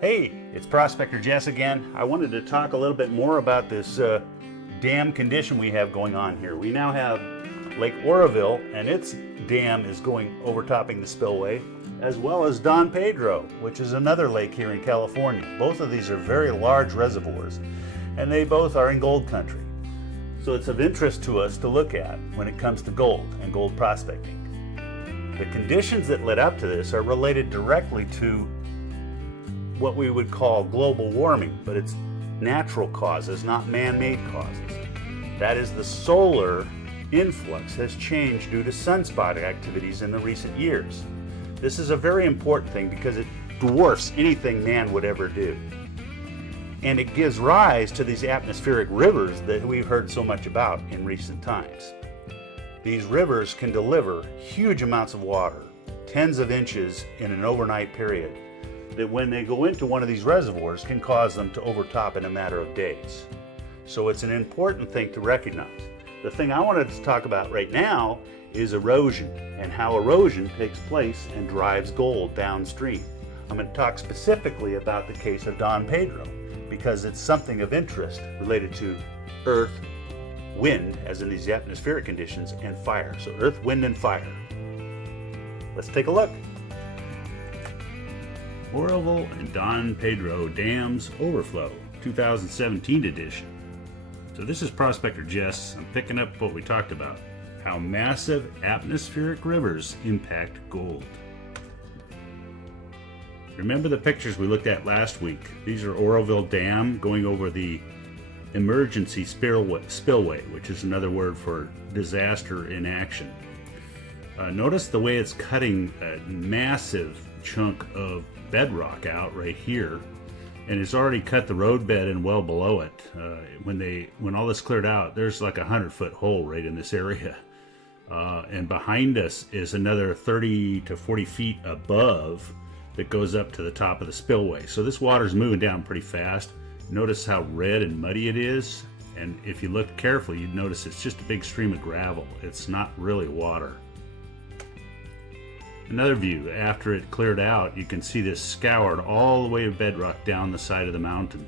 Hey, it's Prospector Jess again. I wanted to talk a little bit more about this dam condition we have going on here. We now have Lake Oroville, and its dam is overtopping the spillway, as well as Don Pedro, which is another lake here in California. Both of these are very large reservoirs, and they both are in gold country. So it's of interest to us to look at when it comes to gold and gold prospecting. The conditions that led up to this are related directly to what we would call global warming, but it's natural causes, not man-made causes. That is, the solar influx has changed due to sunspot activities in the recent years. This is a very important thing because it dwarfs anything man would ever do. And it gives rise to these atmospheric rivers that we've heard so much about in recent times. These rivers can deliver huge amounts of water, tens of inches in an overnight period, that when they go into one of these reservoirs can cause them to overtop in a matter of days. So it's an important thing to recognize. The thing I wanted to talk about right now is erosion and how erosion takes place and drives gold downstream. I'm going to talk specifically about the case of Don Pedro because it's something of interest related to earth, wind, as in these atmospheric conditions, and fire. So earth, wind, and fire. Let's take a look. Oroville and Don Pedro Dams Overflow, 2017 edition. So this is Prospector Jess. I'm picking up what we talked about, how massive atmospheric rivers impact gold. Remember the pictures we looked at last week? These are Oroville Dam going over the emergency spillway, which is another word for disaster in action. Notice the way it's cutting a massive chunk of bedrock out right here, and it's already cut the roadbed and well below it. When all this cleared out, there's like 100-foot hole right in this area, and behind us is another 30 to 40 feet above that goes up to the top of the spillway. So this water's moving down pretty fast. Notice how red and muddy it is, and if you look carefully, you'd notice it's just a big stream of gravel. It's not really water. Another view, after it cleared out, you can see this scoured all the way to bedrock down the side of the mountain.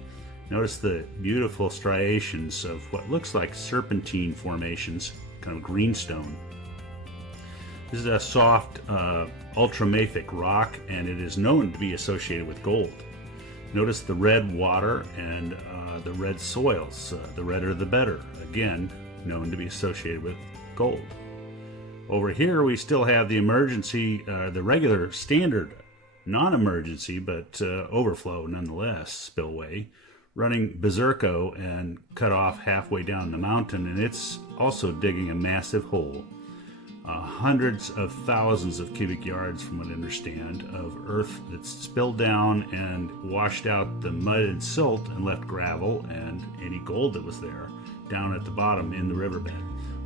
Notice the beautiful striations of what looks like serpentine formations, kind of greenstone. This is a soft ultramafic rock, and it is known to be associated with gold. Notice the red water and the red soils. The redder the better. Again, known to be associated with gold. Over here we still have the emergency, the regular standard non-emergency but overflow nonetheless spillway running berserko and cut off halfway down the mountain, and it's also digging a massive hole. Hundreds of thousands of cubic yards, from what I understand, of earth that's spilled down and washed out the mud and silt and left gravel and any gold that was there down at the bottom in the riverbed.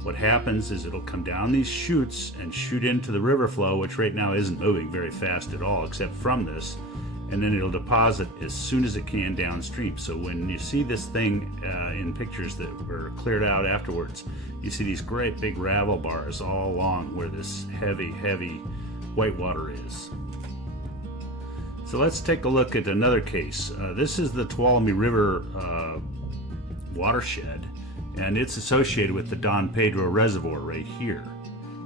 What happens is it'll come down these chutes and shoot into the river flow, which right now isn't moving very fast at all except from this, and then it'll deposit as soon as it can downstream. So when you see this thing in pictures that were cleared out afterwards, you see these great big gravel bars all along where this heavy white water is. So let's take a look at another case. This is the Tuolumne River watershed, and it's associated with the Don Pedro Reservoir right here.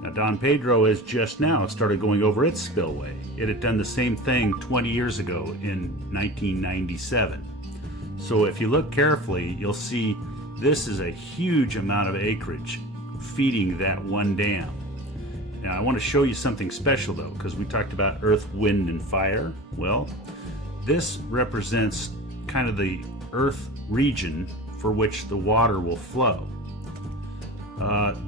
Now Don Pedro has just now started going over its spillway. It had done the same thing 20 years ago in 1997. So if you look carefully, you'll see this is a huge amount of acreage feeding that one dam. Now I want to show you something special though, because we talked about earth, wind, and fire. Well, this represents kind of the earth region for which the water will flow.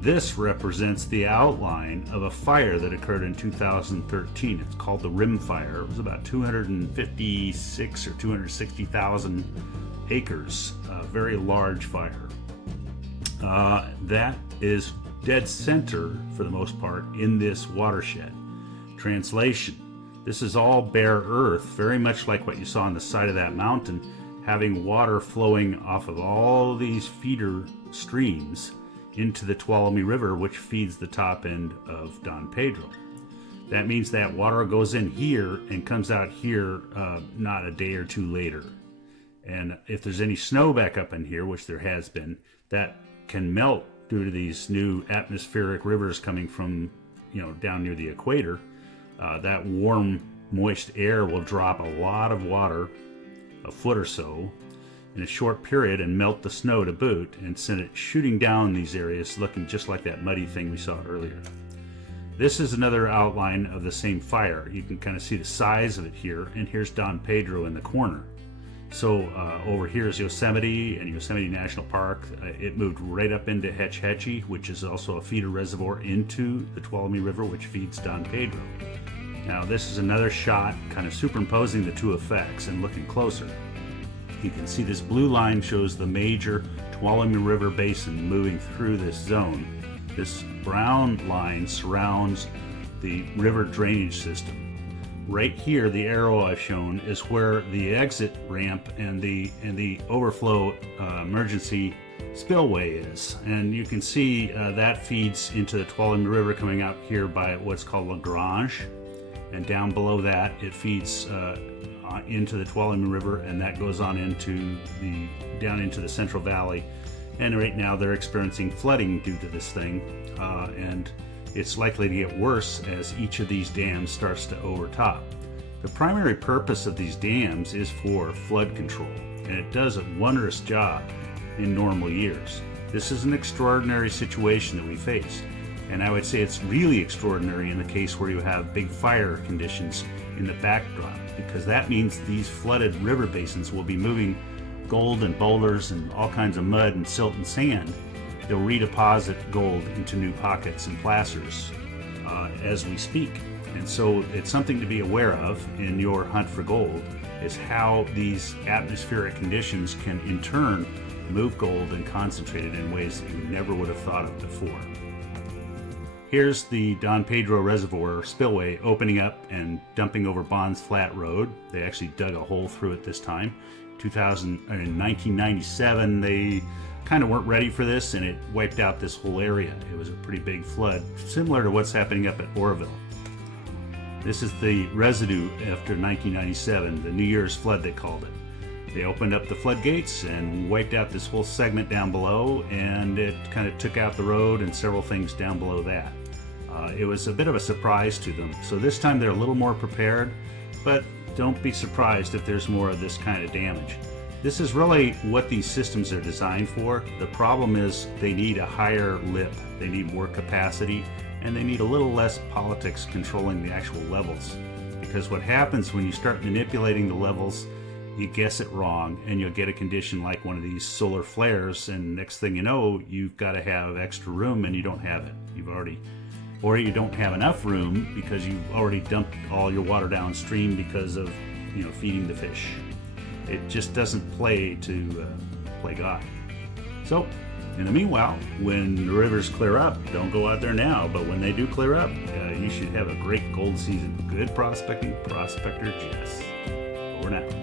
This represents the outline of a fire that occurred in 2013. It's called the Rim Fire. It was about 256 or 260,000 acres, a very large fire. That is dead center, for the most part, in this watershed. Translation: this is all bare earth, very much like what you saw on the side of that mountain, having water flowing off of all these feeder streams into the Tuolumne River, which feeds the top end of Don Pedro. That means that water goes in here and comes out here not a day or two later. And if there's any snow back up in here, which there has been, that can melt due to these new atmospheric rivers coming from, down near the equator. That warm, moist air will drop a lot of water, a foot or so, in a short period and melt the snow to boot and send it shooting down these areas looking just like that muddy thing we saw earlier. This is another outline of the same fire. You can kind of see the size of it here, and here's Don Pedro in the corner. So over here is Yosemite and Yosemite National Park. It moved right up into Hetch Hetchy, which is also a feeder reservoir into the Tuolumne River, which feeds Don Pedro. Now this is another shot kind of superimposing the two effects and looking closer. You can see this blue line shows the major Tuolumne River basin moving through this zone. This brown line surrounds the river drainage system. Right here, the arrow I've shown is where the exit ramp and the overflow emergency spillway is. And you can see that feeds into the Tuolumne River coming out here by what's called Lagrange. And down below that, it feeds into the Tuolumne River, and that goes on down into the Central Valley. And right now they're experiencing flooding due to this thing, and it's likely to get worse as each of these dams starts to overtop. The primary purpose of these dams is for flood control, and it does a wondrous job in normal years. This is an extraordinary situation that we faced, and I would say it's really extraordinary in the case where you have big fire conditions in the backdrop, because that means these flooded river basins will be moving gold and boulders and all kinds of mud and silt and sand. They'll redeposit gold into new pockets and placers as we speak. And so it's something to be aware of in your hunt for gold, is how these atmospheric conditions can in turn move gold and concentrate it in ways that you never would have thought of before. Here's the Don Pedro Reservoir spillway opening up and dumping over Bonds Flat Road. They actually dug a hole through it this time. In 1997, they kind of weren't ready for this, and it wiped out this whole area. It was a pretty big flood, similar to what's happening up at Oroville. This is the residue after 1997, the New Year's flood they called it. They opened up the floodgates and wiped out this whole segment down below, and it kind of took out the road and several things down below that. It was a bit of a surprise to them, so this time they're a little more prepared, but don't be surprised if there's more of this kind of damage. This is really what these systems are designed for. The problem is they need a higher lip, they need more capacity, and they need a little less politics controlling the actual levels. Because what happens when you start manipulating the levels, you guess it wrong and you'll get a condition like one of these solar flares, and next thing you know, you've got to have extra room and you don't have it. Or you don't have enough room because you've already dumped all your water downstream because of feeding the fish. It just doesn't play to play God. So, in the meanwhile, when the rivers clear up, don't go out there now, but when they do clear up, you should have a great gold season. Good prospecting, Prospector Jess. Over now.